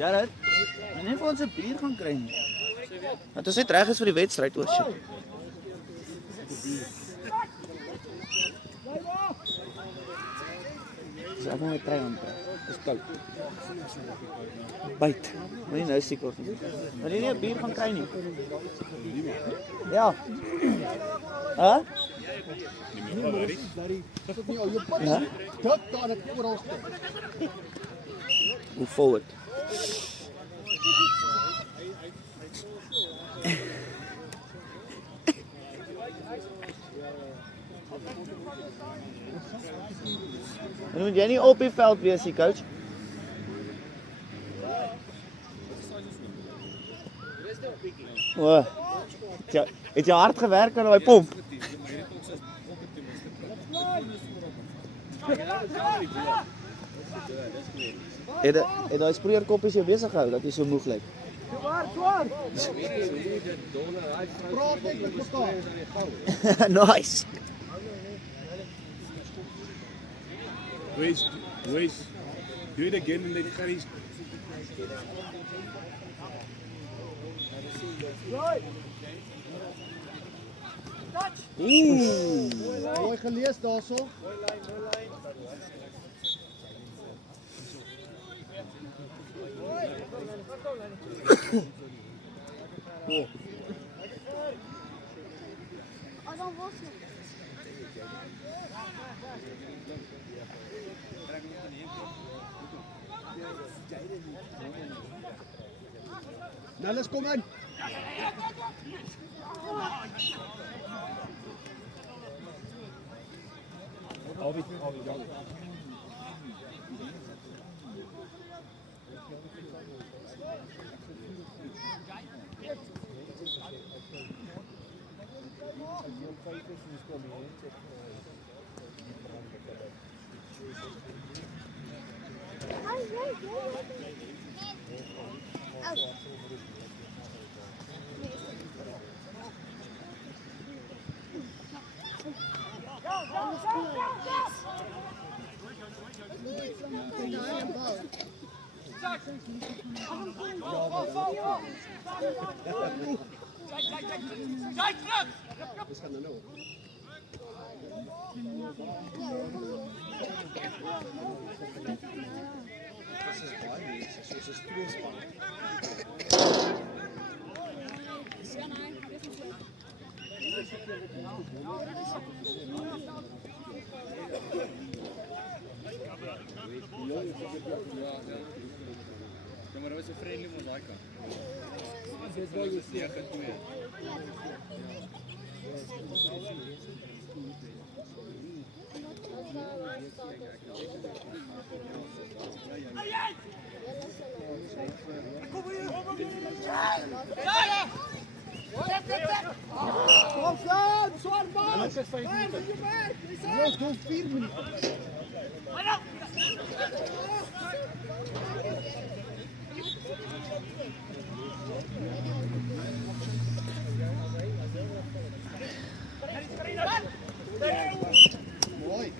Jared, en net vir ons 'n bier gaan kry nie. Want ons het reg is vir die wedstryd oor shit. Dis ek moet try om. Dis koud. Byt. Moenie nou siek word nie. Maar jy nie 'n bier gaan kry nie. Ja. Hè? Dat is nie al jou pad. Dat kan ek oral staan. Hoe forward. En moet jy nie op die veld wees nie, coach. O. Het jy hard gewerk aan daai pomp? Het daai sproeierkoppies jou besig gehou dat jy so moeg lyk? Swaar. Praat net met mekaar. Nice. Wait. Do it again and then carries. Mooi gelees daarso. Nellis kom in. Alweer. Ja, maar dat was een friendly mozaika. Dat is wel goed. Ja, goed meer. Kom staan, zwart bal. Dat is 5 minuten. Ja, doe 4 minuten. Mooi.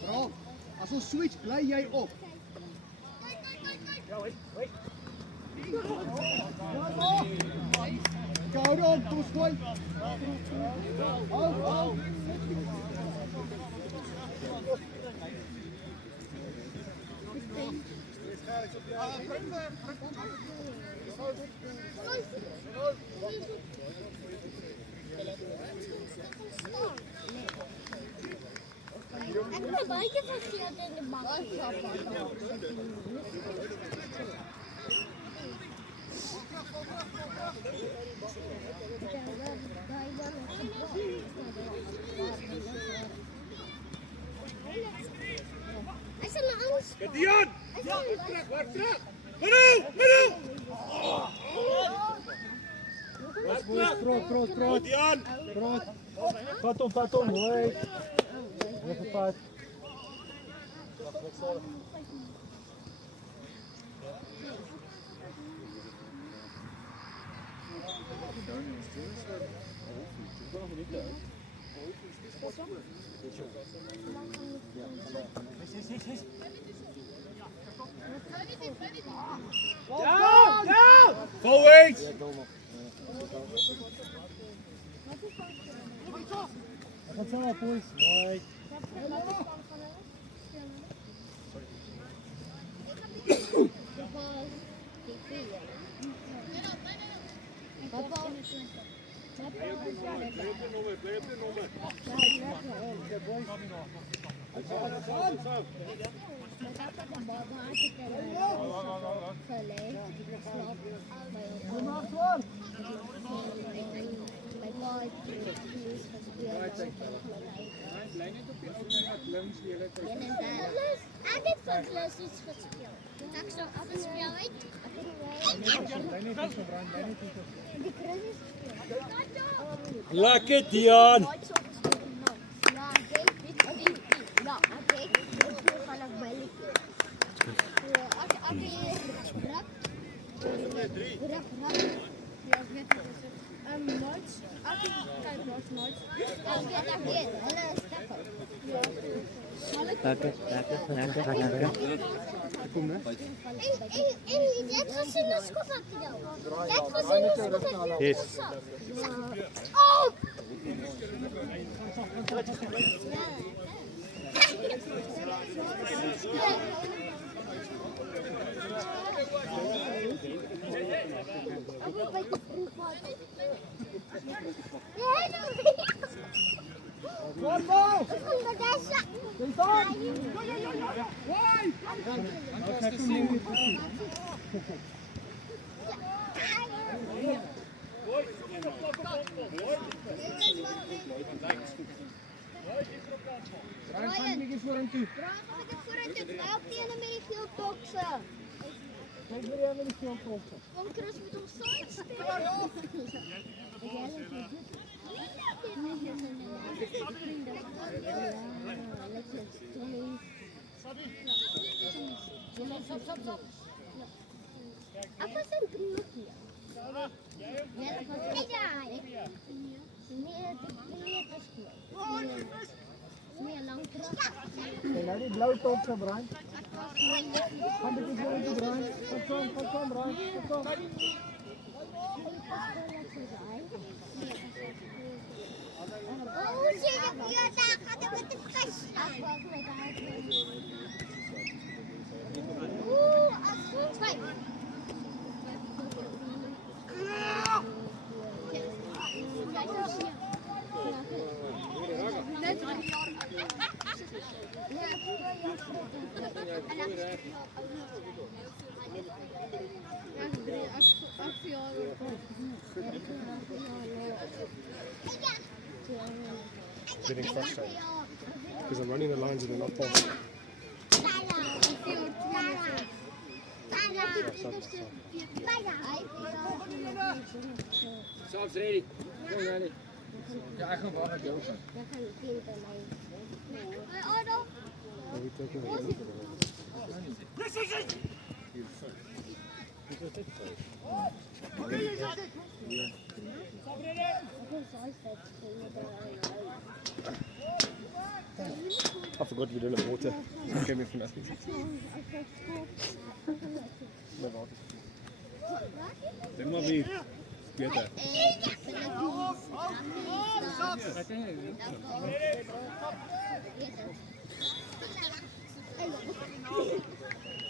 Bro, as ons switch, bly jy op. Koude op, kom skooi. Hou. Ik heb een beetje verkeerd in de bak. Hij is een angst. Dion! Terug! Middel! Troot. Dion! Troot. Vat hom, mooi. Even pas. Forward! Wat zijn we, boys? Mooi. Bly net op die ou kant links die hele tyd. Ek het van klas iets gespeel. Ek sou afgespeel het. Die Chris is gespeel. Lekker Dion. Ja, ek het van 'n balletjie. Jy het gesien hoe skof ek jou. Jy het gesien hoe skof ek jou. Yes. Oh! Kom Chris met ons saai speel. Apa sen priot hier? Ja, das war nee, dit priot is goed. Meer lang terug. Nou die blauw top zo, Brian. Gaan dit niet doen, Brian. Kom, Brian. Kom. Oh, zie je priot daar gaat er met de vis. Als twee. Getting frustrated. Because I'm running the lines and they're not passing. Socks ready. Go ready. Ja, ek gaan wag met jou gaan. Are we taking the line for I forgot we didn't have water. it came in for nothing. Dink maar wie beter.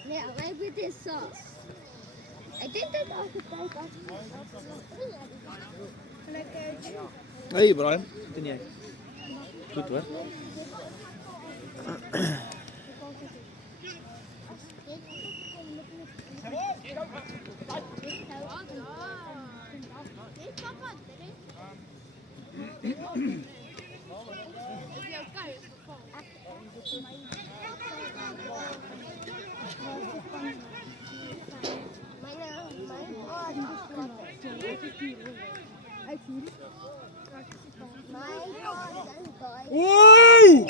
Nee, wij hebben dit saus. Ik denk dat als het tijd was. Hey Brian, doen jy? Goed hoor. Woe!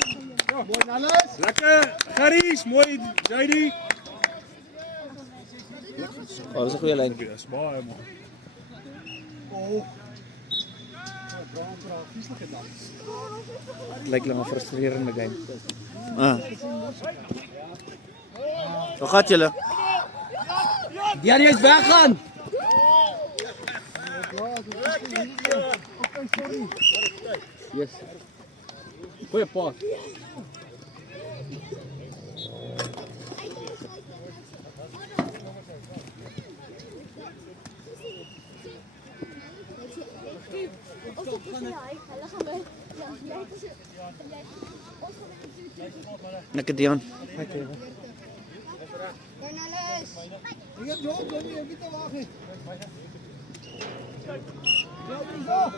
Mooi alles. Lekker, Garies, mooi JD. Oh, dis 'n goeie lyn. Dis baie mooi. Het lijkt lang een frustrerende game. Waar gaat jullie? Die aan is weggaan! Yes. Goeie paas. Lekker Dion. Ik heb John, Johnny, ik niet te wachten. Ja, zo.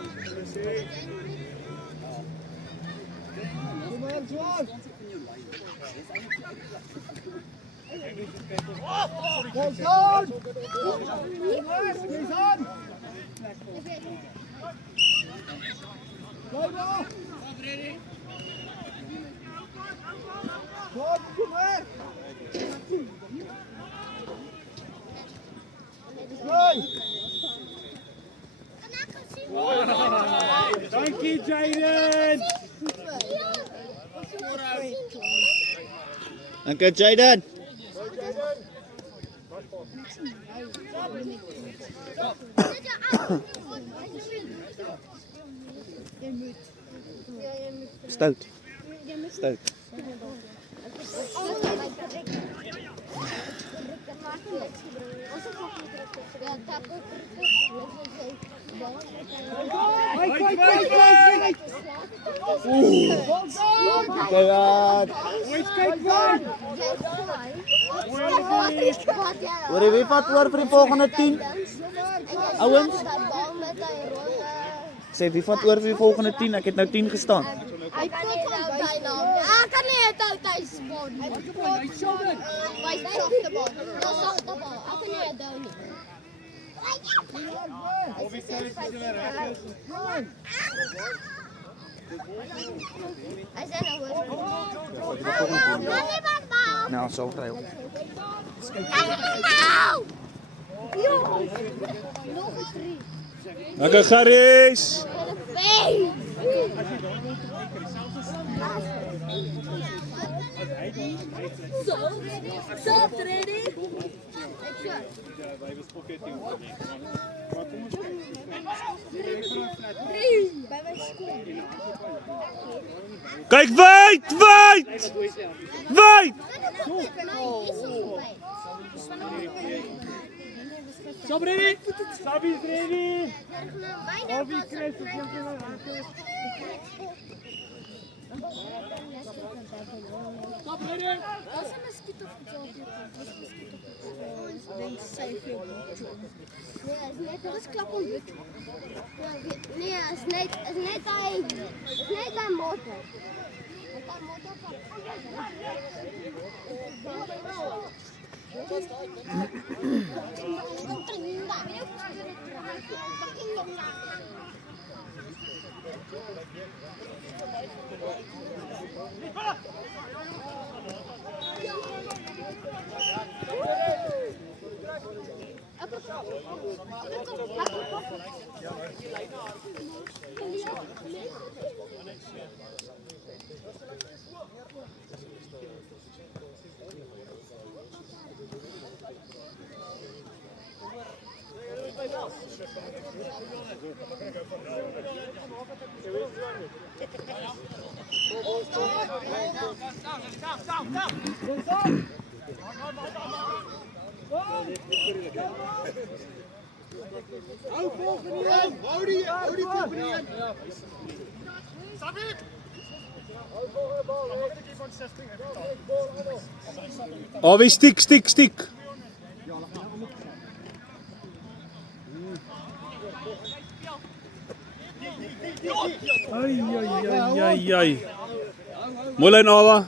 Kom maar, John. Kom aan! Kom aan! Blijf maar! Kom maar! Dankie Jaden! Dankie Jaden. Stout. Stout. Hoor wie vat oor vir die volgende 10? Ouens? Sê wie vat oor vir die volgende 10? Ek het nou 10 gestaan. Hy kan nie het altyd spot nie. Hy sagte bal. Ek kan nie het nie. Hy sê nou hoor. Nou, so kry ek. Nog 3. Lekker Garies. So ready? Kyk wyd, wyd. Wyd. Stop ready! Stop is ready! Bobby Chris is Stop ready! As 'n mosquito denk sy vir nee, dit klap hom goed. Nee, is net hy motor. Met daai motor Hou die volgende een. Alweer stiek. Ai. Mooi Nova.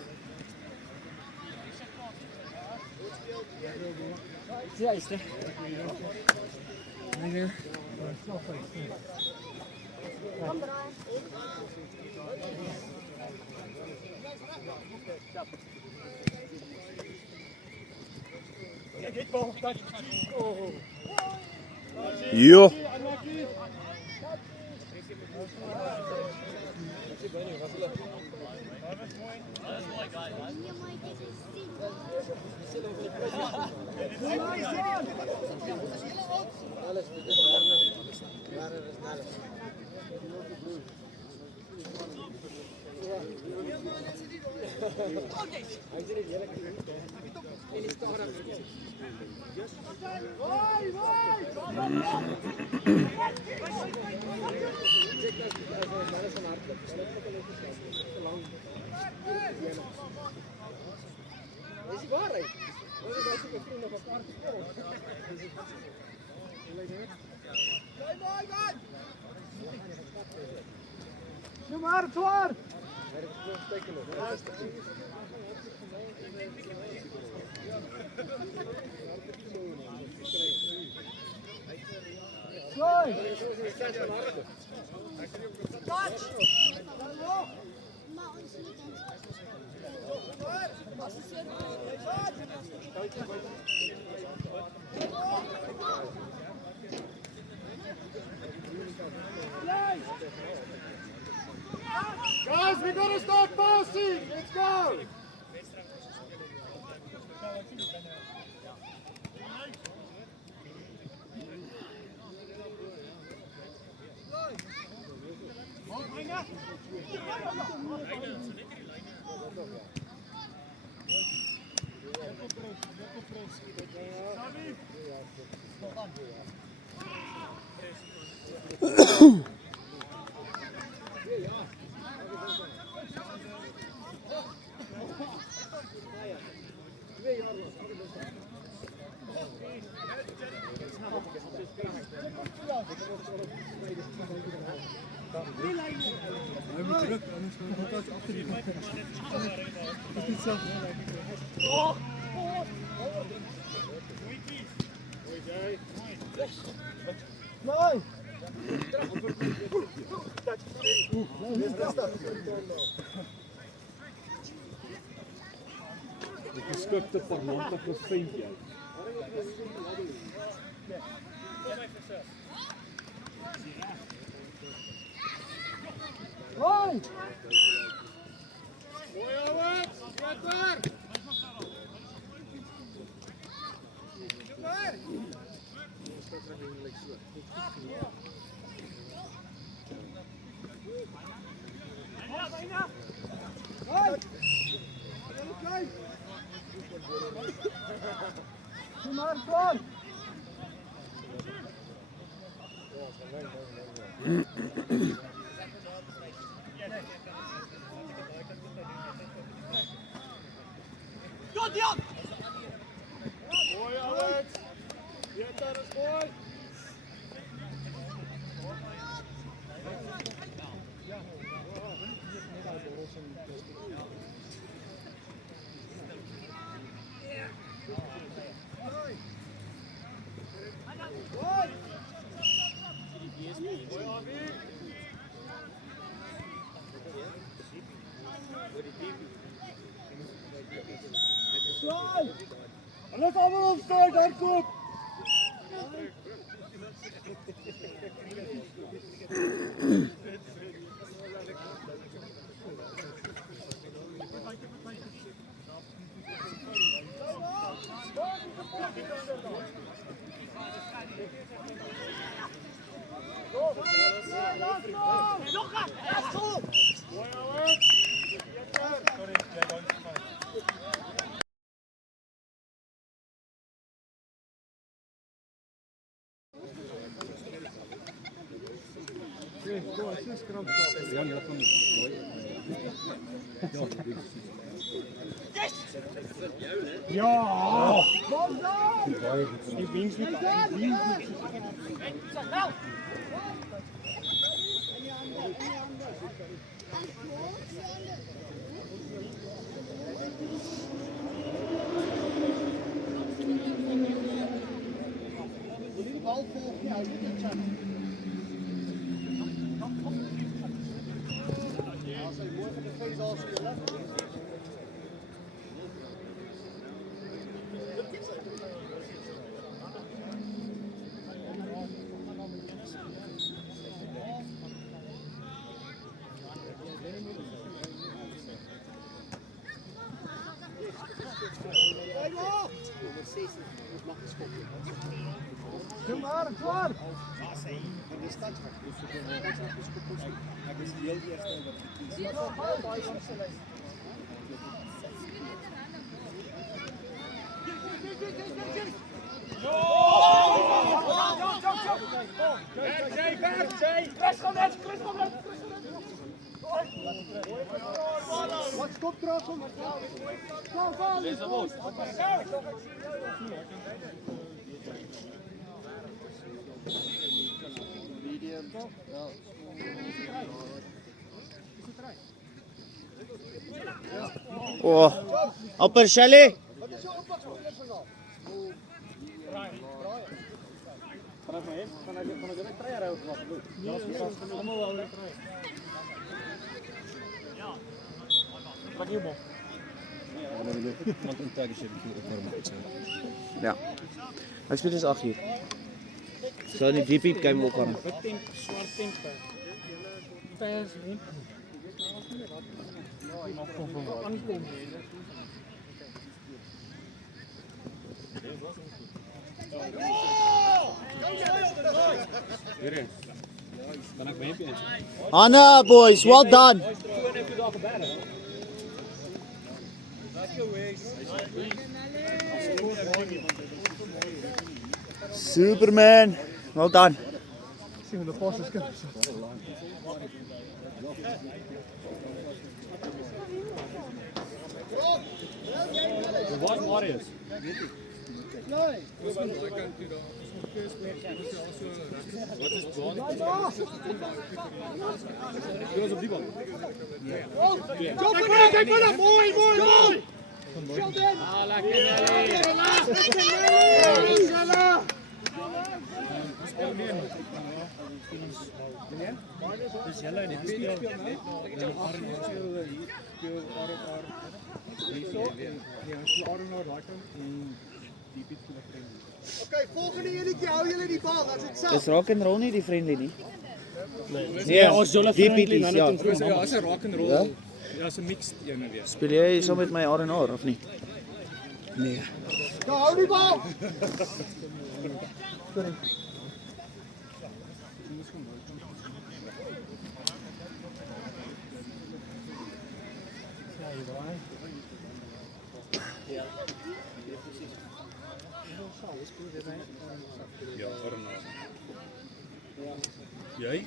Juist. Jo. Kom maar, klaar! Slow! Guys, we gotta start passing! Let's go! Hij moet terug, anders gaat het altijd achter die gat. Dat is niet zo. Mooi! Die geskikte vermantige ventjie. Mooi! Mooi jongens, get daar! Kom maar, klaar! Mooi Alex! Get daar is mooi! Klaar! Alles allemaal opstaan, hardop! Ja, nee, dat kan niet. Ja! Kom dan! Die wings niet. Bal volgt jou, niet het als hij mooi van de face als je left. Kom maar, klaar! Ek is heel eerste wat gekies. Wat stop terug om? Oh, upper Shelley. Ja. Hij speelt dus 8 hier. Zo in die DP kan je ook aan. Anna boys, well done. Superman, well done. Zien we de passes kunnen. Wat Marius? Wat is John? Speel op die bal. Kijk maar naar, mooi! Sheldon! Ah, lekker. Dus julle net speel net. Ja, Arno speel hier, speel Arno. Ja, speel Arno daai kant en die Piet speel vriendly. Oké, volgende keer hou jullie die bal, as dit Is Raak en Roll nie die friendly nie? Nee, ons julle die friendly PT's, dan ja. het ons ja, as 'n rock and roll. Ja? Ja, as 'n mixed een weer. Speel jy saam met my R&R of nie? Nee. Nou, hou die bal! Ja, Arno. Jy?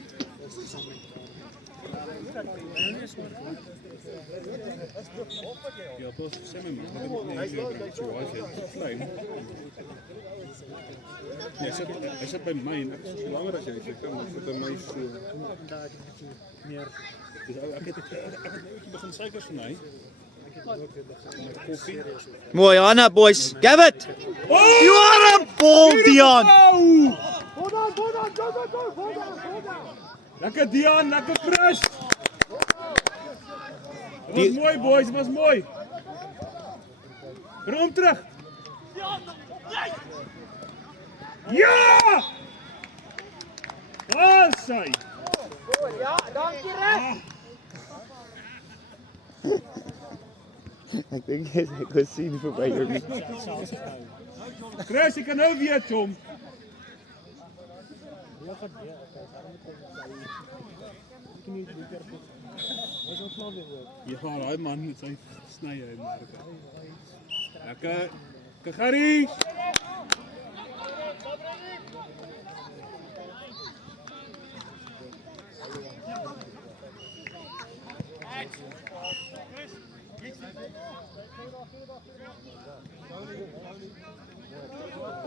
Ja, pas sê my man, ek het nie so baie klein. Nee, hy sit by my en ek is so langer as jy, so kan maar vir my so meer. Dis ek het begin suiker sny. Koffie. Mooi, Anna boys. Give it! You are a ball, Dion! Hold on, go! Lekker Dion, lekker Chris. Dit was mooi boys, dit was mooi. Rom terug. Ja! Waar is hy? Ja, dankie Ref! Ek dink jy kon sien voorbij jou nie. Chris, ek kan nou weet hom. Ja, daai man met sy sny hy maar. Lekker. Kagari.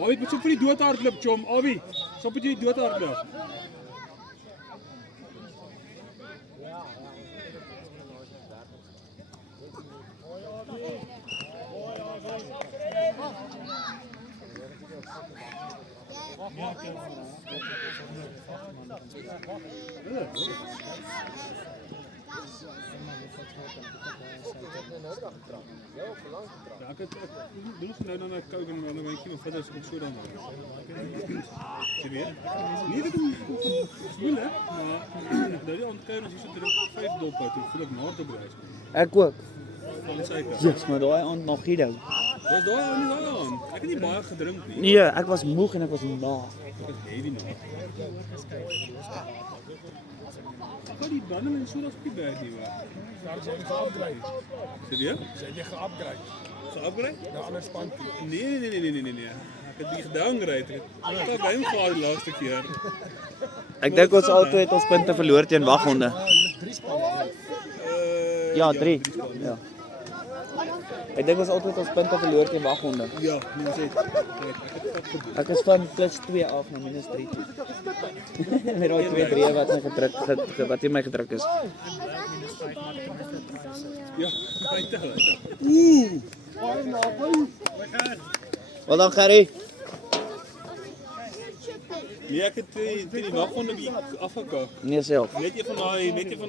Oei, moet so vir die dood hardloop, chom. Owie, so moet jy die dood hardloop. Ja, ek het nou na my kou en dan wynkie maar verder so dan maar. Jy weet? Nie dit moeilik, maar nou die ontkuier as jy so drink 5 dop uit, voel ek na te bly. Ek ook. Van die suiker. Yes, maar daai aand nog Guido. Dis daar nie aan. Ek het nie baie gedrink nie. Nee, ek was moeg en ek was na. Ek was heavy nou. Wat die bande en sodas op die berg nie hoor. Daar is jy geupgrade. Sê jy? Jy het jy geupgrade. Geupgrade? Na ander spankie. Nee. Ek het nie gedowngrade. Ek het game gehad die laaste keer. Ek dink ons altyd het ons punte verloor teen waghonde. Jy het 3 spanne. Ja, 3. Ja. Ek dink ons altyd ons punte verloor teen waghonde. Ja, moet sê. Ek is van plus 2 af na minus 3 toe. Met daai 2-3 wat my gedruk wat in my gedruk is. Ja, hy tel. Wat dan, Gary? Nee, ek het die waghonde afgekak. Nee self. Net jy van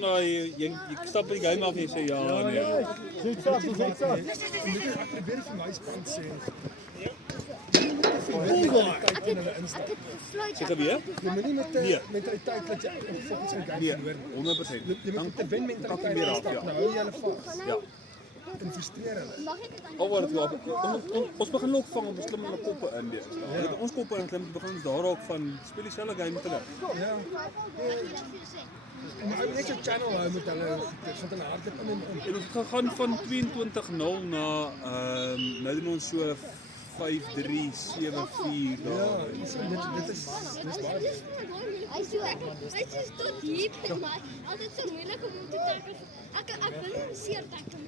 daai jy stap by die game af en jy sê ja nee. Dit is ek probeer vir my span sê. Seker weer? Jy moet nie met Nee. mentaliteit dat jy fokus op game Nee, verloor. 100%. Jy moet met 'n wen mentaliteit weer af, instap. ja. Nou hou jy hulle vas. Ja. En frustreer hulle. Alwaar dit loop. Ons begin ook vang op slim in koppe in die. Met ons koppe in klim begin ons daar raak van speel dieselfde game met hulle. Ja. En ou net jou channel hou met hulle sit hulle hardloop in en om. En ons het gegaan van 22-0 na nou doen ons so 5-3-7-4 Ja, daar. dit is baie. Hy is tot hier met my. Altyd so moeilik om te tackle. Ek wil nie seer tackle.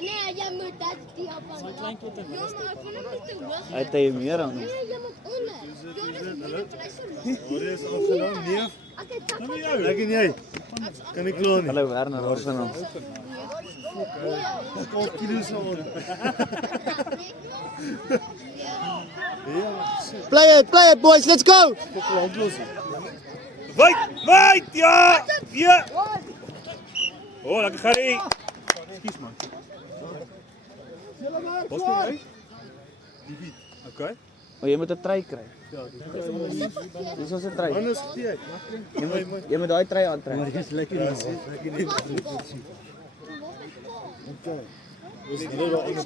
Nee, jy moet dat die op aan. Ja, maar ek wil hom nie te hoog. Hy het jy meer aan. Nee, jy moet onder. Ja, dis moeilik, maar hy's so laag. Dit is afgenaam, nee. Ek het tackle. Ek en jy. Kan nie klaar nie. Hallo Werner, ons van ons. Ek kom kilos aan. Play it boys, let's go. Wait, ja! Ja! Oh, lekker Gary. Ekskuus man. Wat speel jy? Okay. Maar jy moet 'n trui kry. Ja, Dis ons 'n trui. Anders steek. Jy moet daai trui aantrek. Maar ek is lekker nie. Lekker nie.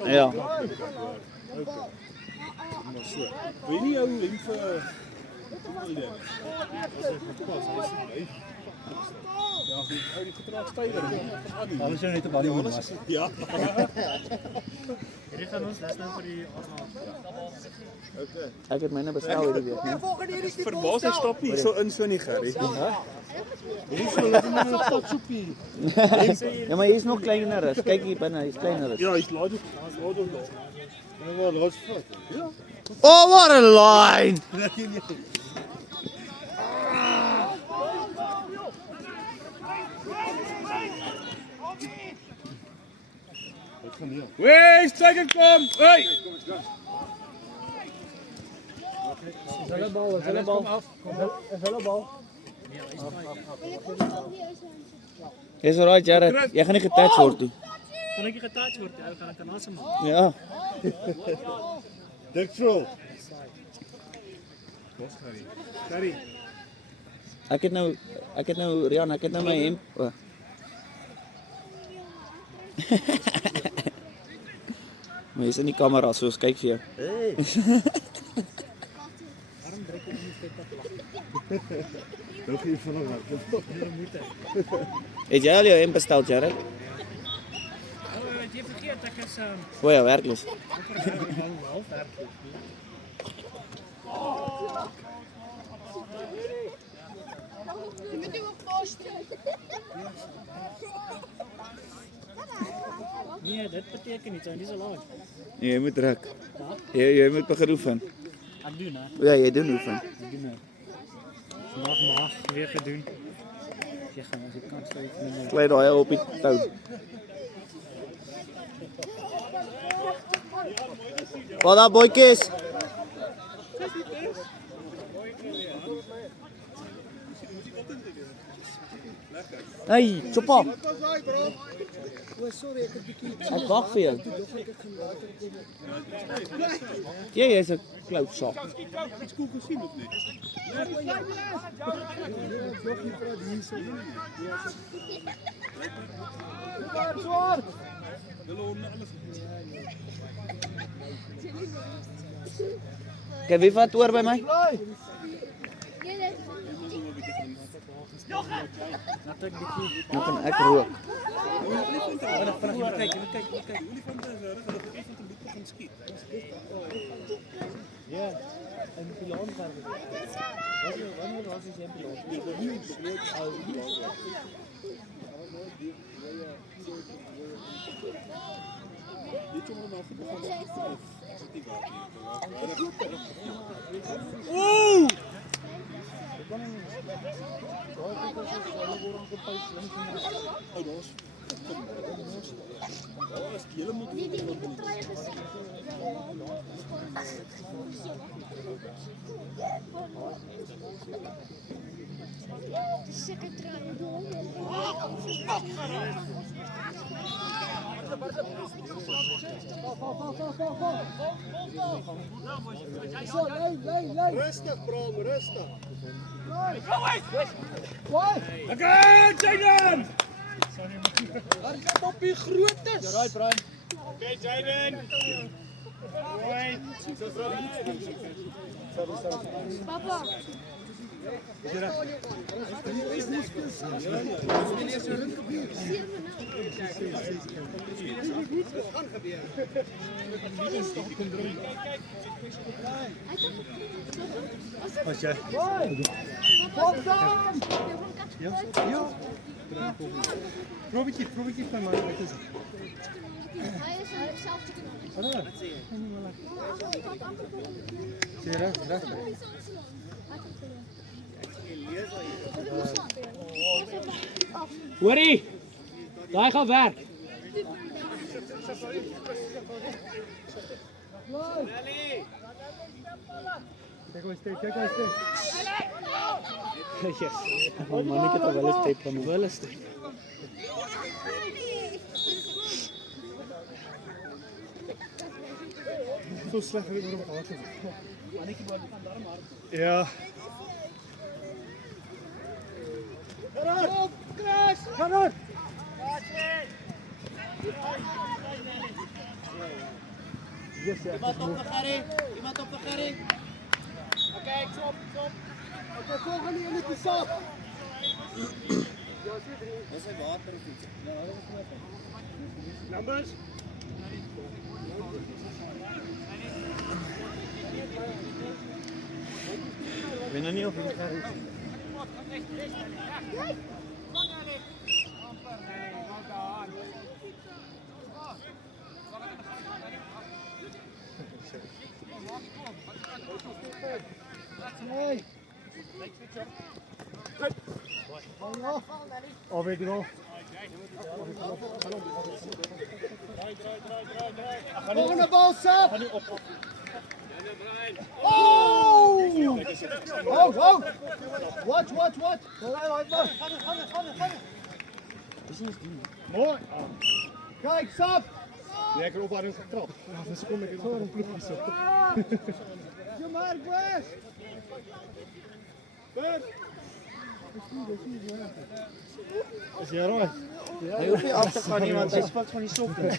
Ja. Wil nie jou lem vir ja, die getraag stywer. Alles jou net op baie mooi was. Ja. Hierdie gaan ons les nou vir die Arsenal. Ek het myne bestel hierdie week, nee. Verbaas hy stap nie so in so nie Gary. Hierdie sou net net 'n tot soepie. Ja, maar hy is nog kleiner. Kyk hier binne, hy's kleiner. Ja, hy's laat. En wat los vat. Oh, what a line! Lekker nie. Wat gaan hier? Wee, striker kom. Hey! Hulle bal, hulle bal. Hulle bal. Dis alright, Jared. Jy gaan nie getouch word nie. Kan ek nie getouch word, jy gaan ek kan asemhaal. Ja. Dik troll. Gary. Ek het nou Rian, ek het nou my hemp. Oh. Maar jy's in die kamera, so ons kyk vir jou. Hey. Nog hier van hom. Het jy al jou hemp bestel, Jared? Oh, jy vergeet ek is O ja, werklik. wel werklik. Jy moet jou post. Nee, dit beteken nie, dis al lank. Nee, jy moet druk. Jy moet begin oefen. Ek doen hè. Ja, jy doen oefen. Ek doen nou. Vandag maar weer gedoen. Jy gaan as ek kan steek met Klei daai op die tou. Wat dan, boetjies? Hey, chopa. O, sorry, ek het 'n bietjie Ek wag vir jou. Jy's 'n klootzak. Skool gesien of nie? nog nie praat hierso. Hulle hoor net alles. Kyk, wie vat oor by my? Nou kan ek rook. Kyk, die olifante is reg, hulle het van die begin skiet. Ja, en piloonverwe. Wanneer was jy 'n piloon? Dit kom nou begin. Rustig, Bram, rustig. Okay, Jaden! Daar gaan op die grootes. Right, Brian. Okay, Jaden! Papa. As jy probeer van my uit is. Hij is zelf te kunnen. Sê reg. Hoorie. Daai gaan werk. Kyk hoe steek. Yes. Oh man, ek het al wel 'n step van wel 'n step. So sleg het ek oor gehad. Ja. Gaan aan. Yes, ja. Iemand op de gerrie. Oké, stop. Oké, volgende in de sap. Dat is water of iets. Numbers. Ik weet nog niet of ik ga roepen. Nee. Alweer erop. Volgende bal, Sap. Oh! Oh! Watch. Mooi. Kijk, Sap. Lekker opwarming getrapt. Ja, dan kom ik zo een ploegje zo. Je maar, Wes. Is jy reg? Hij hoeft niet af te gaan, want hij spat van die sokken. Nee.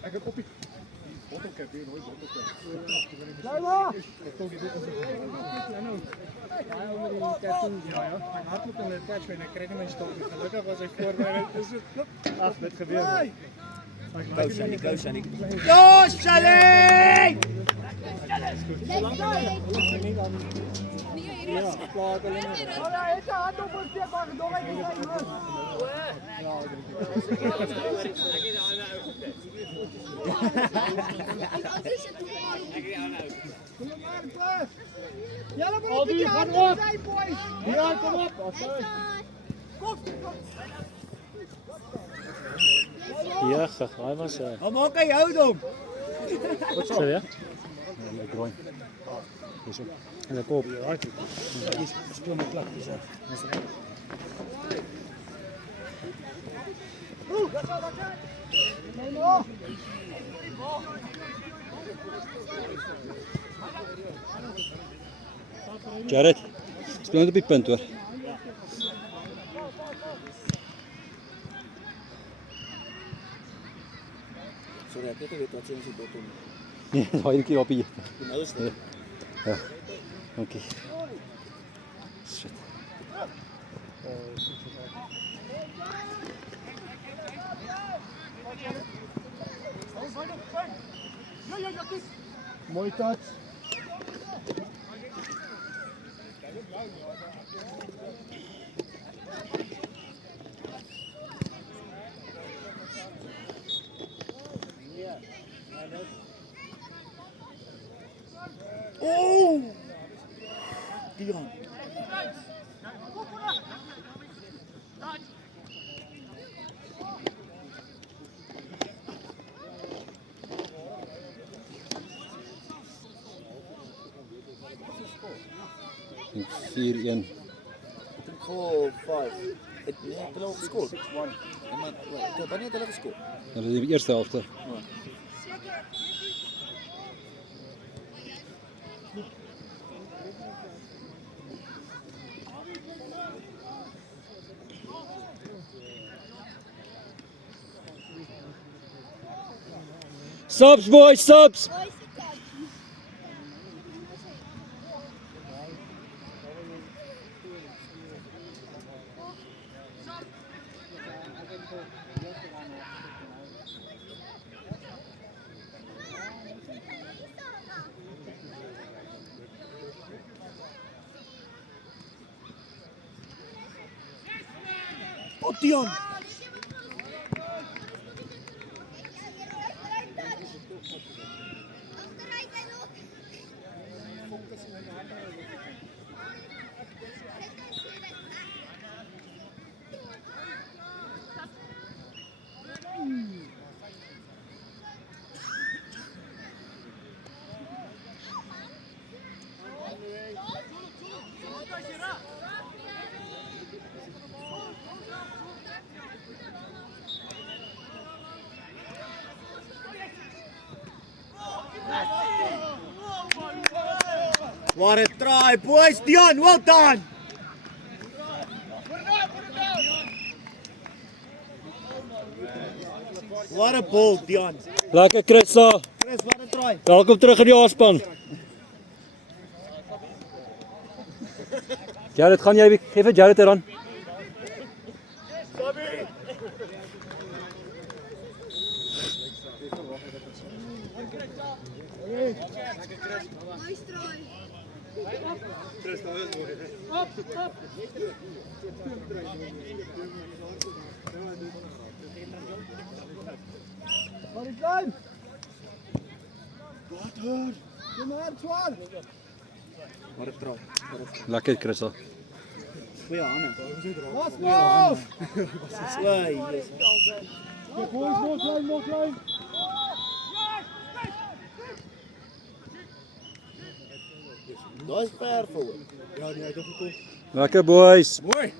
Ek het op die bottelkap hier, nooit bottelkap. Blijf maar. Ek dink dit is nou. Hy onder die tattoo. Ja. Hy hardloop in die catch en ek kry nie my stok nie. Gelukkig was hy voor my. Dis ag, dit gebeur. Go, Shani. Go, Shani! Ja, klaar hulle nie. Hij heeft de hand op een stip, maar nog even zijn. Ja, maar op die hand op zijn, boys. Ja, kom op. Ja, hy was Maak hy hou hom. wat sê jy? Ek groei. Dis ook. En ek koop. Speel my klap, dis. Nee, no. Jared, speel net op die punt hoor. Sorry, ek het nie geweet wat sy ons die bottom. Nee, daai enetjie op hier. Die nou is dit. Ja. Dankie. Shit. Mooi touch. Oh! Dion. En 4-1. 4-5. Het hulle al geskor? 6-1. Ja, maar wanneer het hulle geskor? Hulle is die eerste helfte. Subs boys, subs. Oh, Dion. What a try, boys. Dion, well done. What a ball, Dion. Lekker Chris daar. Chris, what a try. Welkom terug in die A-span. Jared, gaan jy gee vir Jared dan. Wat is klein? Kom maar, Swan. Wat 'n trap. Lekker Chris daar. Goeie hande. Was af. Swai. Goed, boys, nog klein. Daai is ver voor. Ja, die het opgekom. Lekker boys. Mooi.